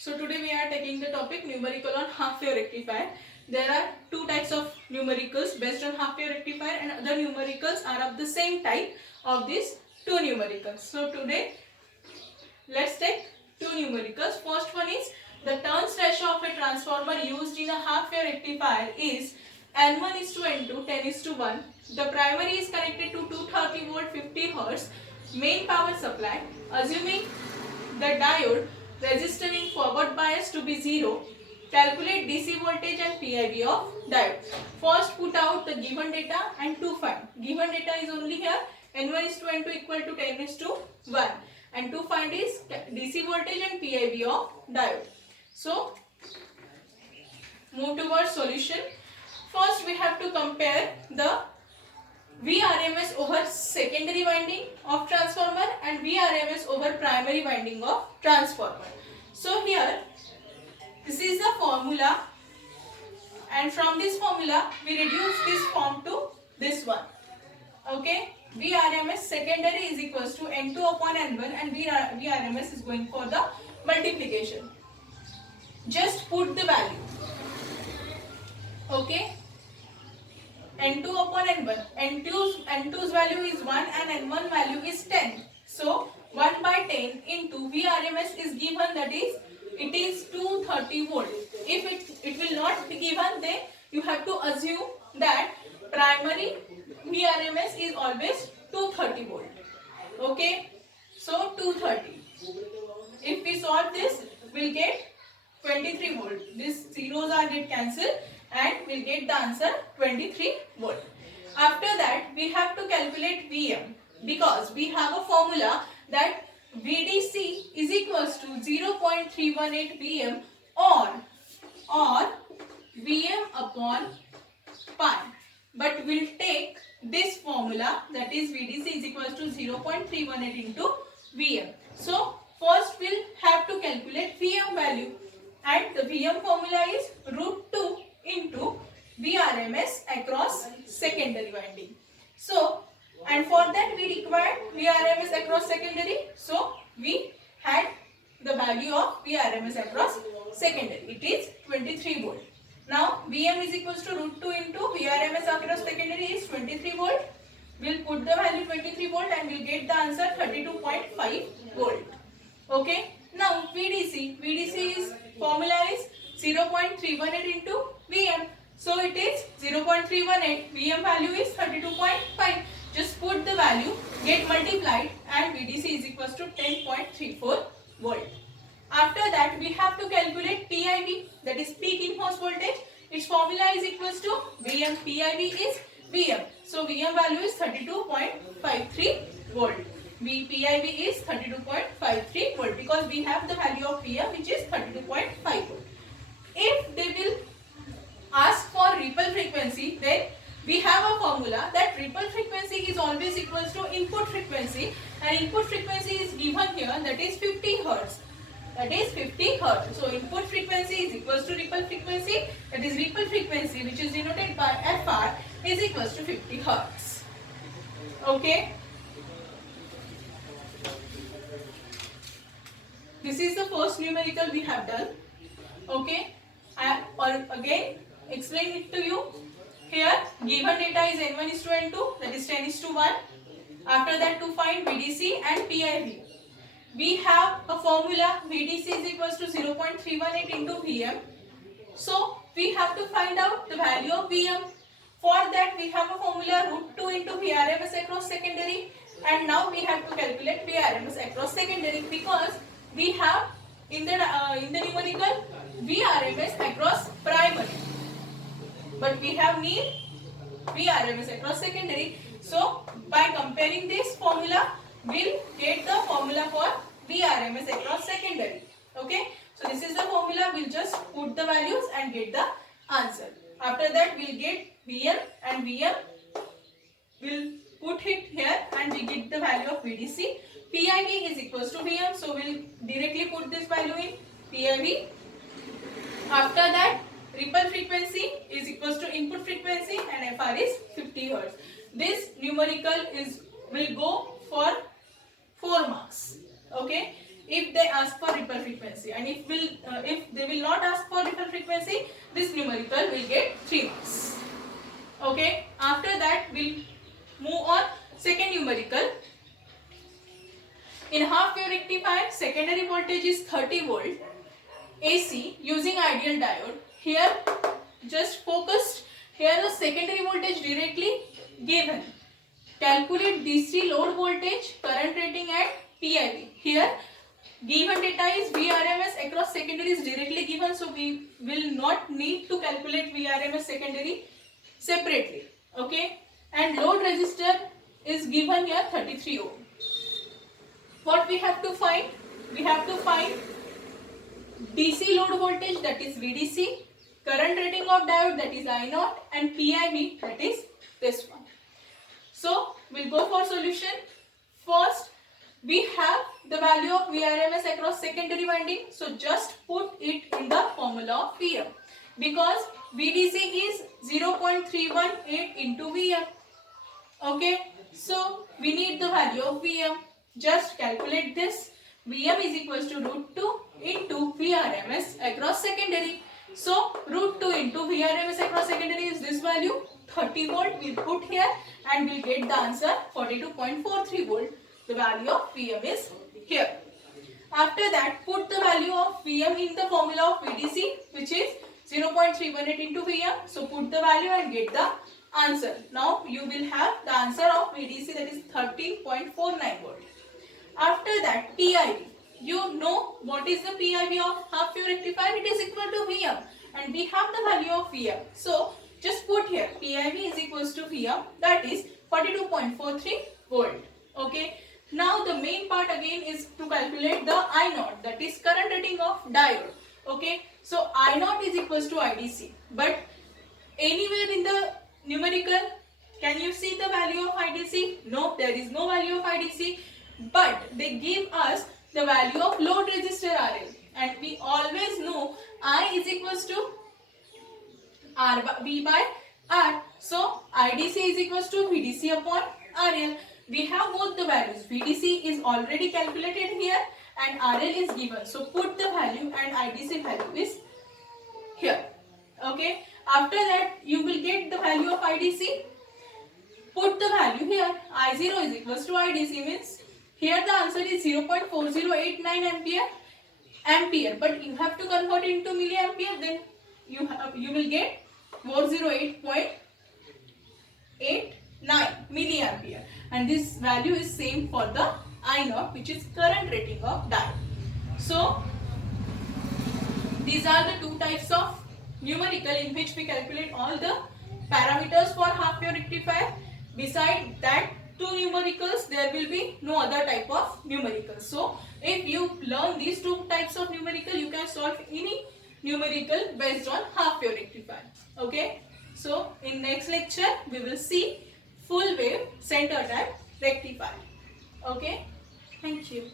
So today we are taking the topic numerical on half wave rectifier. There are two types of numericals based on half wave rectifier, and other numericals are of the same type of these two numericals. So today let's take two numericals. First one is the turns ratio of a transformer used in a half wave rectifier is N1 is to N2 10 is to 1. The primary is connected to 230 volt 50 Hz main power supply. Assuming the diode resistor in forward bias to be 0, calculate DC voltage and PIV of diode. First put out the given data and to find. Given data is only here N1 is to N2 equal to 10 is to 1, and to find is DC voltage and PIV of diode. So move towards solution. First we have to compare the Vrms over secondary winding of transformer and Vrms over primary winding of transformer. So here this is the formula, and from this formula we reduce this form to this one. Okay, Vrms secondary is equals to N2 upon N1, and Vrms is going for the multiplication. Just put the value. Okay, N2 upon N1. N2's value is 1 and N1 value is 10. So 1 by 10 into Vrms is given, that is it is 230 volt. If it will not be given, then you have to assume that primary Vrms is always 230 volt. Okay, so 230. If we solve this, we'll get 23 volt. These zeros are get cancelled and we'll get the answer 23 volt. After that we have to calculate Vm, because we have a formula that VDC is equals to 0.318 Vm or Vm upon pi. But we'll take this formula, that is VDC is equals to 0.318 into Vm. So first we'll have to calculate Vm value, and the Vm formula is root 2 into Vrms across secondary winding. So, and for that we required Vrms across secondary. So we had the value of Vrms across secondary. It is 23 volt. Now Vm is equals to root 2 into Vrms across secondary is 23 volt. We'll put the value 23 volt and we'll get the answer 32.5 volt. Okay. Now VDC is formula is 0.318 into Vm. So it is 0.318. Vm value is 32.5. Just put the value, get multiplied, and VDC is equals to 10.34 volt. After that we have to calculate PIV, that is peak in-house voltage. Its formula is equals to Vm. PIV is Vm. So Vm value is 32.53 volt. PIV is 32.53 volt because we have the value of Vm, which is 32.5 volt. If they will ask for ripple frequency, then we have a formula that ripple frequency is always equals to input frequency, and input frequency is given here, that is 50 Hz. That is 50 Hz. So input frequency is equals to ripple frequency, that is ripple frequency, which is denoted by Fr, is equals to 50 Hz. Okay. This is the first numerical we have done. Okay. Or again explain it to you. Here given data is N1 is to N2, that is 10 is to 1. After that to find VDC and PIV. We have a formula VDC is equals to 0.318 into Vm. So we have to find out the value of Vm. For that we have a formula root 2 into Vrms across secondary, and now we have to calculate Vrms across secondary, because we have in the numerical Vrms across primary, but we have need Vrms across secondary. So by comparing this formula, we'll get the formula for Vrms across secondary. Okay, so this is the formula. We'll just put the values and get the answer. After that we'll get Vm, and Vm we'll put it here and we get the value of VDC. PIV is equals to Vm, so we'll directly put this value in PIV. After that ripple frequency is equals to input frequency, and Fr is 50 Hz. This numerical will go for 4 marks. Okay. if they ask for ripple frequency, and if they will not ask for ripple frequency, this numerical will get 3 marks. Okay, after that we'll move on second numerical. In half wave rectifier, secondary voltage is 30 volt AC using ideal diode. Here just focused, here the secondary voltage directly given. Calculate DC load voltage, current rating and PIV. Here given data is VRMS across secondary is directly given, so we will not need to calculate VRMS secondary separately. Okay, and load resistor is given here 33 ohm. What we have to find? We have to find DC load voltage, that is VDC, current rating of diode, that is I0, and PIV, that is this one. So we'll go for solution. First, we have the value of VRMS across secondary winding, so just put it in the formula of VM, because VDC is 0.318 into VM. Okay, so we need the value of VM. Just calculate this. VM is equals to √2 into VRMS across secondary. So √2 into VRMS across secondary is this value 30 volt. We put here and we'll get the answer 42.43 volt. The value of VM is here. After that, put the value of VM in the formula of VDC, which is 0.318 into VM. So put the value and get the answer. Now you will have the answer of VDC, that is 13.49 volt. After that, PIV. You know what is the PIV of half wave rectifier? It is equal to VM, and we have the value of VM. So just put here PIV is equals to VM, that is 42.43 volt. Okay. Now the main part again is to calculate the I0, that is current rating of diode. Okay. So I0 is equals to IDC, but anywhere in the numerical, can you see the value of IDC? No, there is no value of IDC, but they give us the value of load resistor RL, and we always know I is equals to V by R. So IDC is equals to VDC upon RL. We have both the values. VDC is already calculated here and RL is given. So put the value and IDC value is here. Okay. After that, you will get the value of IDC. Put the value here. I0 is equals to IDC, means here the answer is 0.4089 ampere, but you have to convert it into milliampere, then you will get 408.89 milliampere, and this value is same for the I0, which is current rating of diode. So these are the two types of numerical in which we calculate all the parameters for half wave rectifier. Beside that two numericals, there will be no other type of numerical. So if you learn these two types of numerical, you can solve any numerical based on half wave rectifier. Okay. So in next lecture we will see full wave center type rectifier. Okay. Thank you.